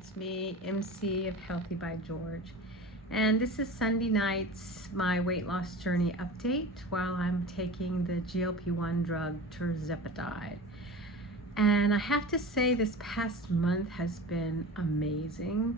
it's me, MC of Healthy by George. And this is Sunday night's my weight loss journey update while I'm taking the GLP-1 drug Tirzepatide. And I have to say this past month has been amazing.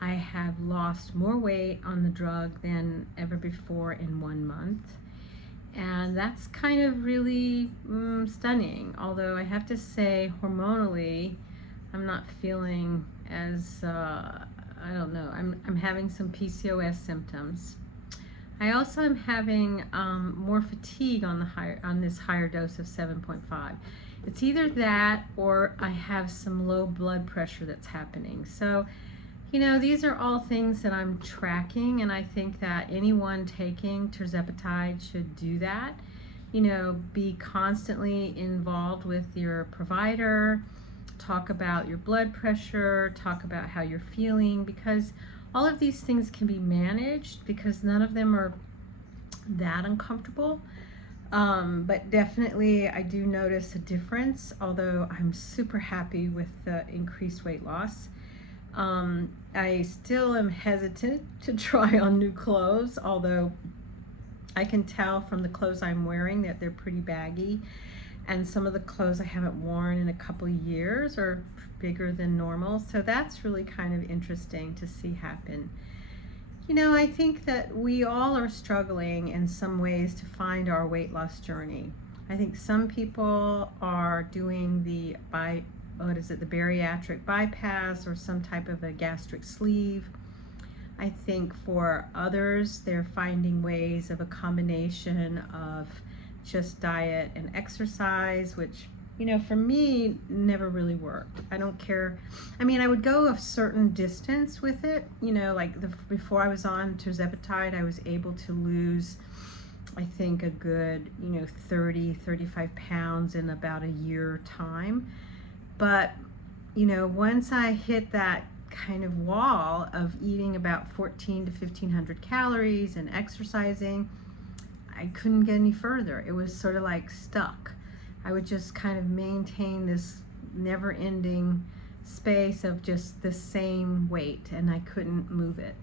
I have lost more weight on the drug than ever before in 1 month. And that's kind of really stunning. Although I have to say hormonally, I'm not feeling as, I don't know, I'm having some PCOS symptoms. I also am having more fatigue on this higher dose of 7.5. It's either that or I have some low blood pressure that's happening. So, you know, these are all things that I'm tracking, and I think that anyone taking Tirzepatide should do that. You know, be constantly involved with your provider, talk about your blood pressure, talk about how you're feeling, because all of these things can be managed because none of them are that uncomfortable. But definitely I do notice a difference, although I'm super happy with the increased weight loss. I still am hesitant to try on new clothes, although I can tell from the clothes I'm wearing that they're pretty baggy, and some of the clothes I haven't worn in a couple of years are bigger than normal, so that's really kind of interesting to see happen. You know, I think that we all are struggling in some ways to find our weight loss journey. I think some people are doing the bariatric bypass or some type of a gastric sleeve. I think for others, they're finding ways of a combination of just diet and exercise, which, you know, for me, never really worked. I don't care. I mean, I would go a certain distance with it. You know, like before I was on Tirzepatide, I was able to lose, I think, a good, 30, 35 pounds in about a year time. But, you know, once I hit that kind of wall of eating about 14 to 1500 calories and exercising, I couldn't get any further. It was sort of like stuck. I would just kind of maintain this never-ending space of just the same weight, and I couldn't move it.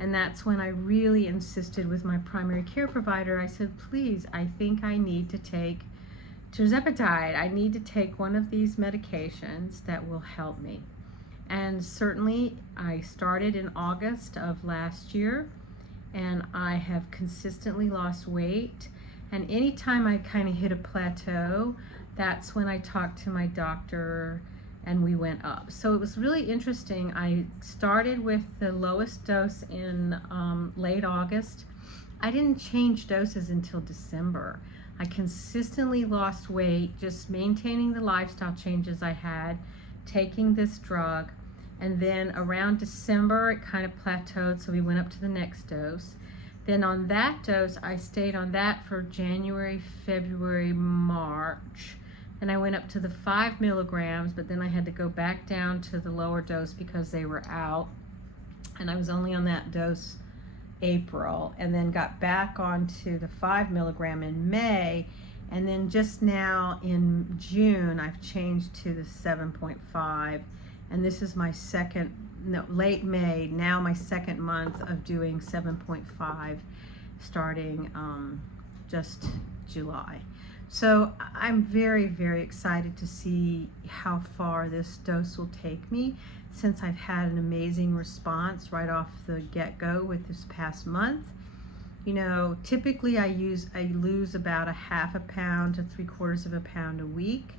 And that's when I really insisted with my primary care provider. I said, please, I think I need to take Tirzepatide. I need to take one of these medications that will help me. And certainly I started in August of last year, and I have consistently lost weight. And anytime I kind of hit a plateau, that's when I talked to my doctor and we went up. So it was really interesting. I started with the lowest dose in late August. I didn't change doses until December. I consistently lost weight, just maintaining the lifestyle changes I had, taking this drug. And then around December, it kind of plateaued, so we went up to the next dose. Then on that dose, I stayed on that for January, February, March. Then I went up to the 5 milligrams, but then I had to go back down to the lower dose because they were out. And I was only on that dose April, and then got back onto the 5 milligram in May. And then just now in June, I've changed to the 7.5. And this is my late May, now my second month of doing 7.5, starting just July. So I'm very, very excited to see how far this dose will take me, since I've had an amazing response right off the get-go with this past month. You know, typically I lose about a half a pound to 3/4 of a pound a week.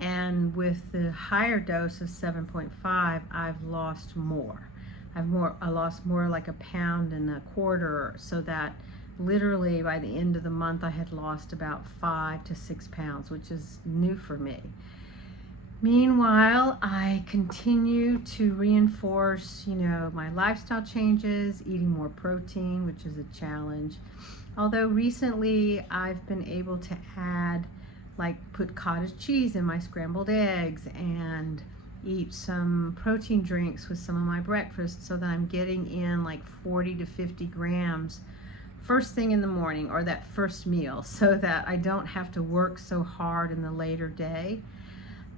And with the higher dose of 7.5, I've lost more. I lost more, like 1.25 pounds, so that literally by the end of the month I had lost about 5 to 6 pounds, which is new for me. Meanwhile, I continue to reinforce, my lifestyle changes, eating more protein, which is a challenge. Although recently I've been able to add, put cottage cheese in my scrambled eggs and eat some protein drinks with some of my breakfast, so that I'm getting in 40 to 50 grams first thing in the morning, or that first meal, so that I don't have to work so hard in the later day.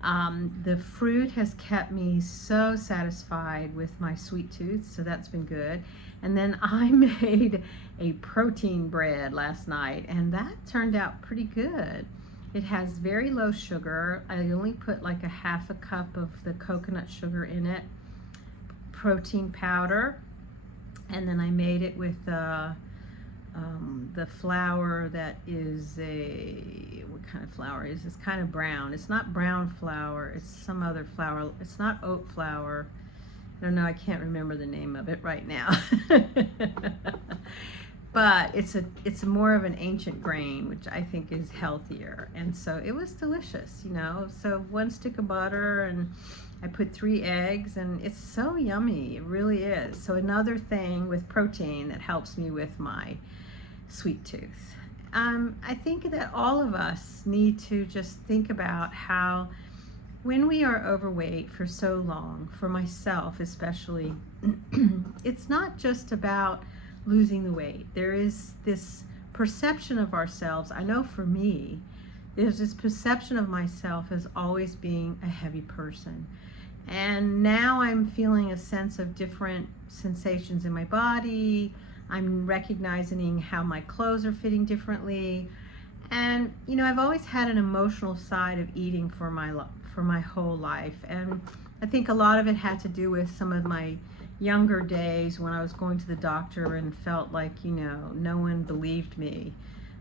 The fruit has kept me so satisfied with my sweet tooth, so that's been good. And then I made a protein bread last night, and that turned out pretty good. It has very low sugar. I only put like a half a cup of the coconut sugar in it, protein powder, and then I made it with the flour that is what kind of flour is this? Kind of brown. It's not brown flour, it's some other flour. It's not oat flour. I don't know, I can't remember the name of it right now. But it's more of an ancient grain, which I think is healthier. And so it was delicious, you know. So 1 stick of butter, and I put 3 eggs, and it's so yummy. It really is. So another thing with protein that helps me with my sweet tooth. I think that all of us need to just think about how when we are overweight for so long, for myself especially, it's not just about losing the weight. There is this perception of ourselves. I know for me, there's this perception of myself as always being a heavy person. And now I'm feeling a sense of different sensations in my body. I'm recognizing how my clothes are fitting differently. And, you know, I've always had an emotional side of eating for my whole life. And I think a lot of it had to do with some of my younger days when I was going to the doctor and felt like, you know, no one believed me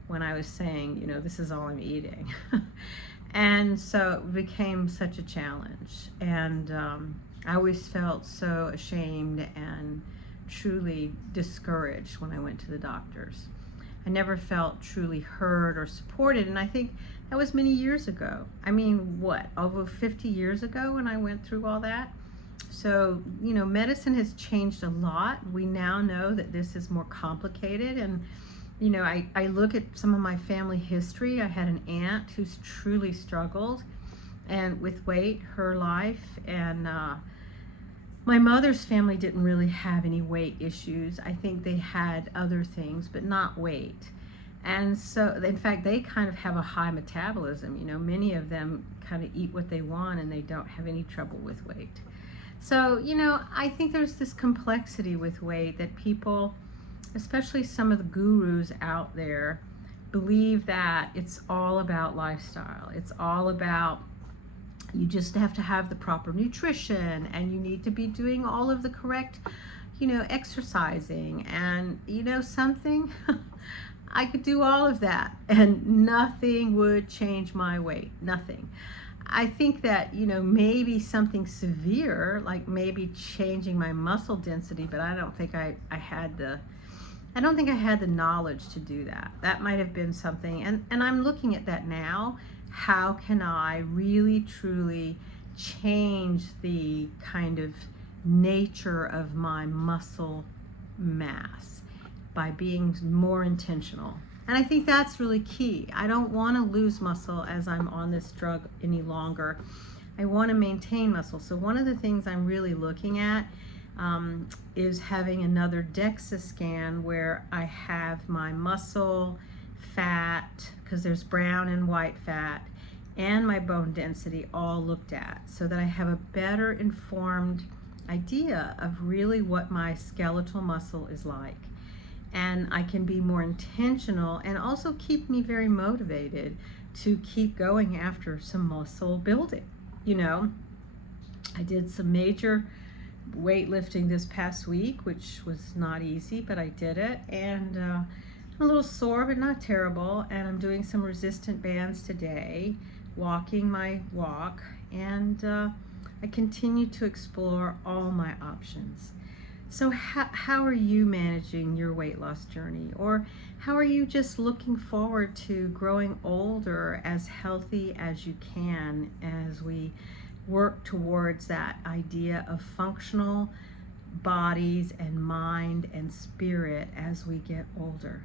when I was saying, you know, this is all I'm eating. And so it became such a challenge. And I always felt so ashamed and truly discouraged when I went to the doctors. I never felt truly heard or supported, and I think that was many years ago. I mean, what, over 50 years ago when I went through all that? So, you know, medicine has changed a lot. We now know that this is more complicated, and, you know, I look at some of my family history. I had an aunt who's truly struggled and with weight her life, and my mother's family didn't really have any weight issues. I think they had other things, but not weight. And so, in fact, they kind of have a high metabolism. You know, many of them kind of eat what they want, and they don't have any trouble with weight. So, you know, I think there's this complexity with weight that people, especially some of the gurus out there, believe that it's all about lifestyle. It's all about you just have to have the proper nutrition, and you need to be doing all of the correct, you know, exercising. And, you know, something, I could do all of that and nothing would change my weight, nothing. I think that, you know, maybe something severe, like maybe changing my muscle density, but I don't think I had the knowledge to do that. That might have been something, and I'm looking at that now. How can I really truly change the kind of nature of my muscle mass by being more intentional? And I think that's really key. I don't want to lose muscle as I'm on this drug any longer. I want to maintain muscle. So one of the things I'm really looking at is having another DEXA scan where I have my muscle, fat, because there's brown and white fat, and my bone density all looked at, so that I have a better informed idea of really what my skeletal muscle is like. And I can be more intentional and also keep me very motivated to keep going after some muscle building. You know, I did some major weightlifting this past week, which was not easy, but I did it. And I'm a little sore, but not terrible. And I'm doing some resistant bands today, walking my walk. And I continue to explore all my options. So how are you managing your weight loss journey? Or how are you just looking forward to growing older as healthy as you can as we work towards that idea of functional bodies and mind and spirit as we get older?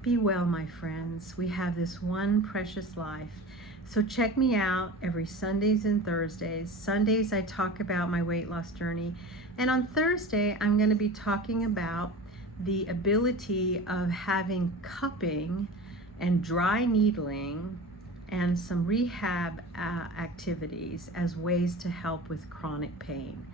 Be well, my friends. We have this one precious life. So check me out every Sundays and Thursdays. Sundays I talk about my weight loss journey. And on Thursday, I'm going to be talking about the ability of having cupping and dry needling and some rehab activities as ways to help with chronic pain.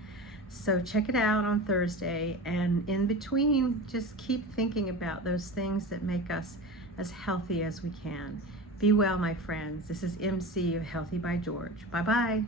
So check it out on Thursday, and in between, just keep thinking about those things that make us as healthy as we can. Be well, my friends. This is MC of Healthy by George. Bye-bye.